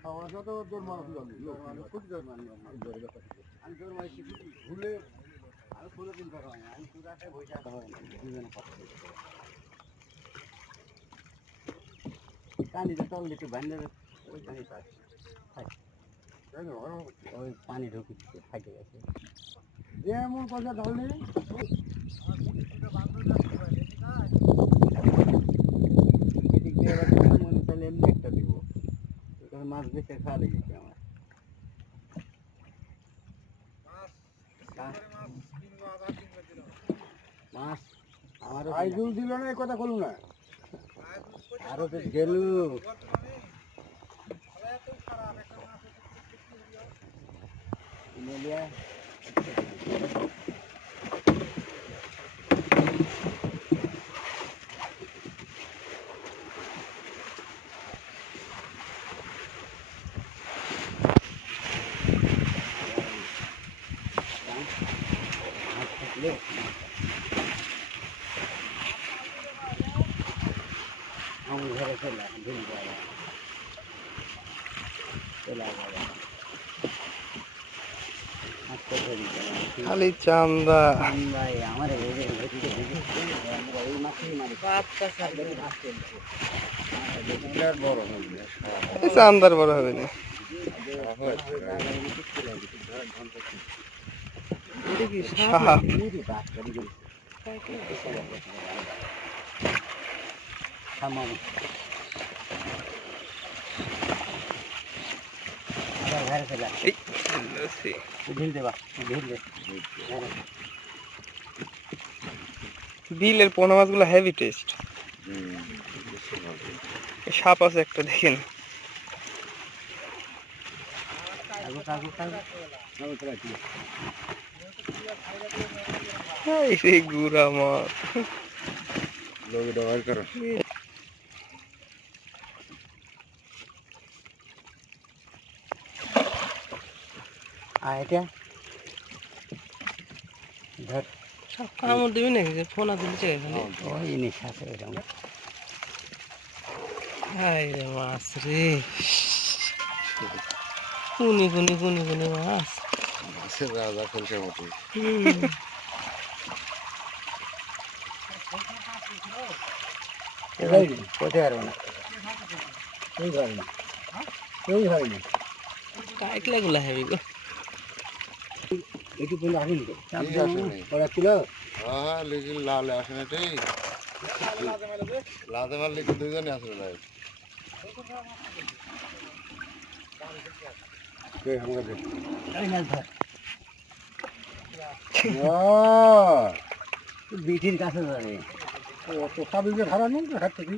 খাওয়াটা তো তোর মানুষ খুব জোর মানুষ আমি তোর মাসি ভুলে আমি কোনো দিন করা হয় না আমি পুরাটাই বসে হয় না দুজনে কথা পানিটা তল দিতে বান্ধে ওই পানি পাই ওই পানি ঢুকে ফাইটে গেছে যেমন কথা ঢাল নেই এদিক দিয়ে এবার মনে তাহলে এমনি একটা দিব মাছ বেঁচে খাওয়া লেগেছে আমার মাছ আমার আইজুল দিল না এই কথা বলুন না আরো তো গেলু মেলিয়া हम घर से ला भूल गया चला गया खाली चांदा भाई हमारे चांदार बड़ा হবে না এটা কি সাপ tamam घर से ला ढील दे बा ढील दे বিলের পোনা মাছগুলো হেভি টেস্ট সাপ আছে একটা দেখেন এই সেই গুড়া মাছ लोग डॉल करो आए क्या इधर সব কামড় দিবি নাকি যে ফোনা দিচ্ছে এখানে ওই নিঃশ্বাস এরকম হাই রে মাছ রে কুনি কুনি কুনি কুনি মাছ মাছের রাজা কলকার মতো কোথায় পারবো না কেউ ধরেনি কেউ ধরেনি কাইকলা গুলা হেভি গো এটি কোনো আসেনি ওরা ছিল হ্যাঁ লেকিন লাল আসে না ঠিক লাদে মারলে কি দুজনে আসলে ভাই বিটির কাছে ধরে ও তো সাবিকে ধরা নেই হাত থেকে